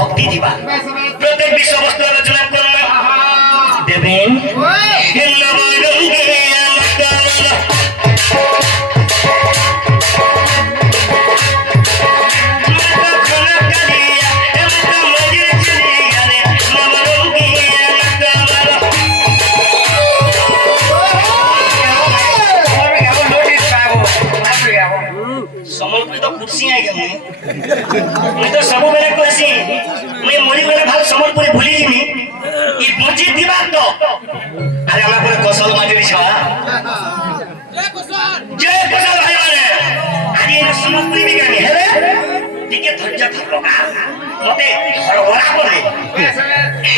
ভক্তি দিবা প্রত্যেক বিষয়বস্তু আলোচনা করবা দেবেন मैं तो सब बेले कहसी मैं मरी गले भाल समलपुरी भूली जिमी ई बुझी दिबा तो अरे हमरा कोन कौशल माजरी छ जय कौशल भाई माने आज ये समलपुरी बिगानी हेले टिके धैर्य थरो का मते हरवरा परे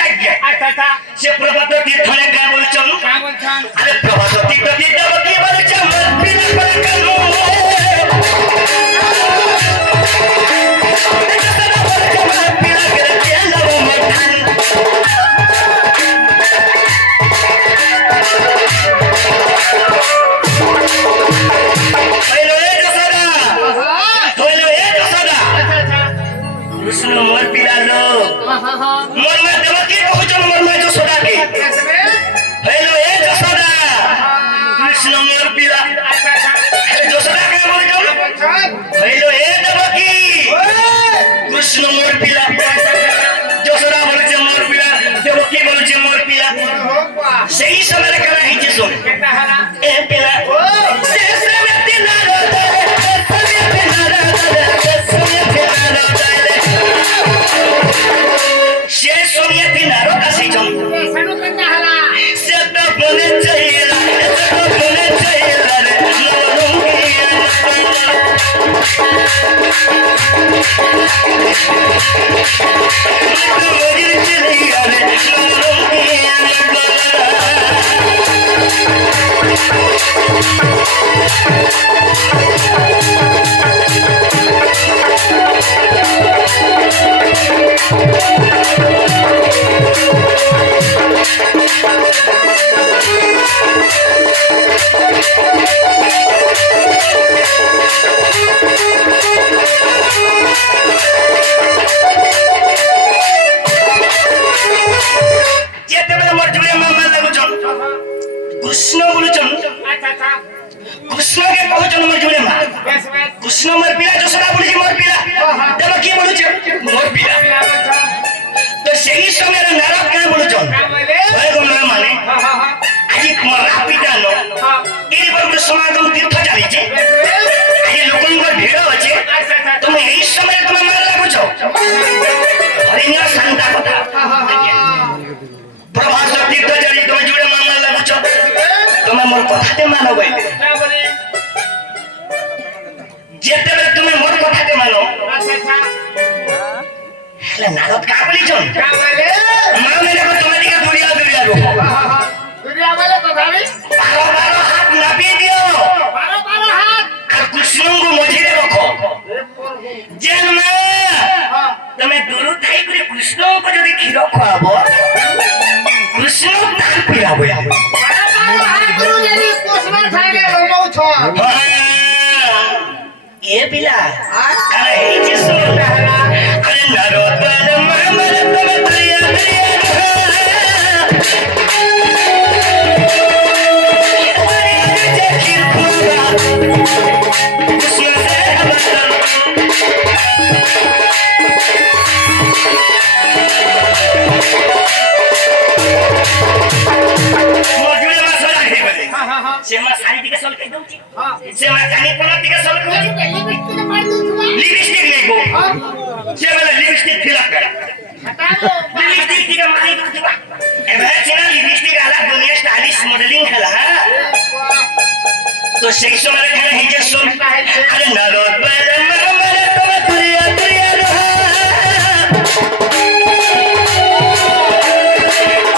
से प्रभात तीर्थ ने क्या बोलचन अरे प्रभात तीर्थ तीर्थवती बोलचन बिना परकनो कृष्ण मोर पिला लो मोर में देवकी पहुंचन मोर में जसोदा की हेलो ए जसोदा कृष्ण मोर पिला जसोदा के बोल जो हेलो ए देवकी कृष्ण मोर पिला जसोदा बोलছে मोर पिला देवकी बोलছে मोर पिला সেই সময় করা হইছে শুন এ পিলা সে সময় পিলা कृष्ण मोर पिला जसोदा बोली मोर पिला देव की बोलुचे मोर पिला तो सही समय रे नारद के बोलुचन होय गमला माने आज मोरा पिता नो एरी पर समागम तीर्थ चली छे आज लोकन को भीड़ होचे तुम एही समय तुम मार लागुछो हरिया शांता कथा प्रभास तीर्थ चली तुम जुड़े मार लागुछो तुम मोर कथाते मानो गइले जेते बेले तुमे मोर कथा के मानो हेले नारद का बोली छन का बोले माने देखो तुमे दिके दुनिया दुनिया रो दुनिया वाले तो भाभी 12 हाथ नापी दियो 12 हाथ और कृष्ण को मझिरे रखो जेन में तुमे दूर थाई करे कृष्ण को जदी खीर खाबो कृष्ण ताल पिलाबो 12 हाथ गुरु जदी कृष्ण ए पिला अरे हे सुन अरे नरोत्तम मर तब दरिया सेमा सारी टिके सॉल्व कर दूंगी सेमा कानी कोना टिके सॉल्व कर लिपस्टिक नहीं को सेमा लिपस्टिक फिलअप कर हटा दो लिपस्टिक टिके मारी दूंगी एबे सेना लिपस्टिक आला दुनिया स्टाइलिश मॉडलिंग हला तो सेक्स वाले खाने है जे सुन अरे नरोत बरे मरे तो दुनिया दुनिया रहा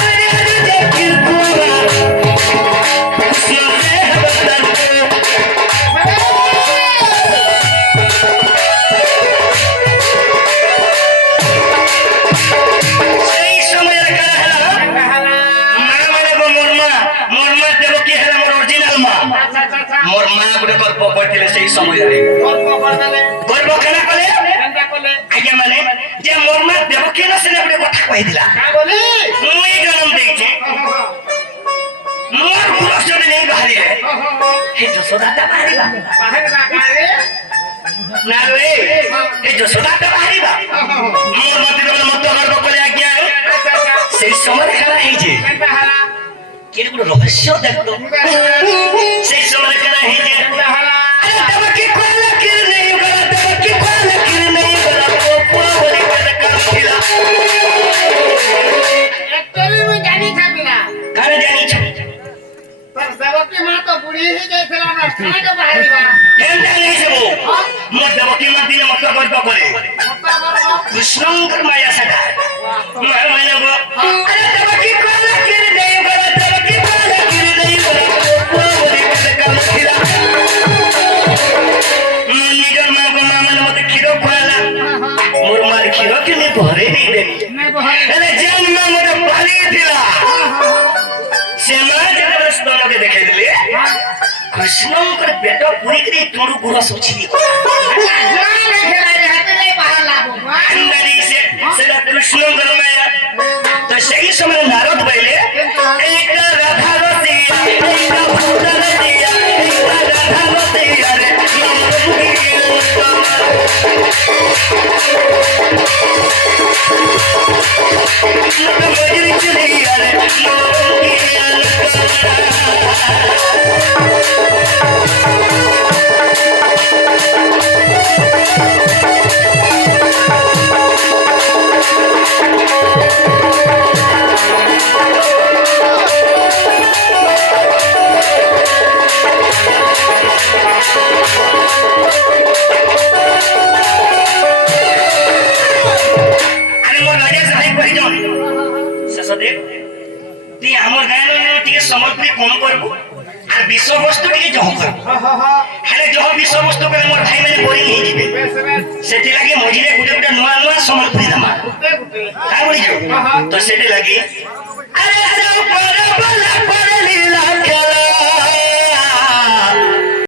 अरे देखिर पूरा मोर मां गुडे कर पकड़ले सही समय रे गर्व केना कले आज्ञा माने जे मोर मां देवकी न सेने गुडे कथा कहि दिला का बोली मुई जन्म देइछे मोर पुरुष ने बाहरी रे हे जसोदा ता बाहरी बा का रे ना रे हे जसोदा ता बाहरी बा मोर मते मत गर्व कले आज्ञा सही समय खरा हे जे केने गुडे रहस्य देखतो सही समय खरा हे जे अरे देवकी कोला किर नहीं गला देवकी कोला किर नहीं गला पूरा बोली कर काम खिला एक्चुअली मैं जानी था बिना करे जानी छ पर देवकी मां तो बुढ़ी ही गई फिर ना साइड बाहरी बा केन जानी छ वो मोर देवकी मां दिने मत गर्व करे कृष्णंकर माया सदा मैं माने वो अरे देवकी कोला किर नहीं गला देवकी कोला किर नहीं गला पूरा बोली कर काम खिला निजर मां को मां ने मते खीरो खोला मोर मार खीरो के ने भरे नहीं दे नहीं भरे अरे जन्म में मोर पाली दिला समाज स्तन के देखे दिले कृष्णंकर पेट पूरी करी तोड़ू गुरु सोचली अंदरी से कृष्णंकर माया तो सही समय नारद बोले एक राधा रसिया एक भूत रसिया एक राधा रसिया रे मजरी चली रे समर्पी कौन करबो আর বিষয়বস্তু টিকে জহ করব হেলে জহ বিষয়বস্তু করে মোর ভাই মানে বোরিং হই যাবে সেটি লাগি মজিরে গুটে গুটে নয়া নয়া সমর্পি দামা কাই বলি তো সেটি লাগি আরে সব পরে বলা পরে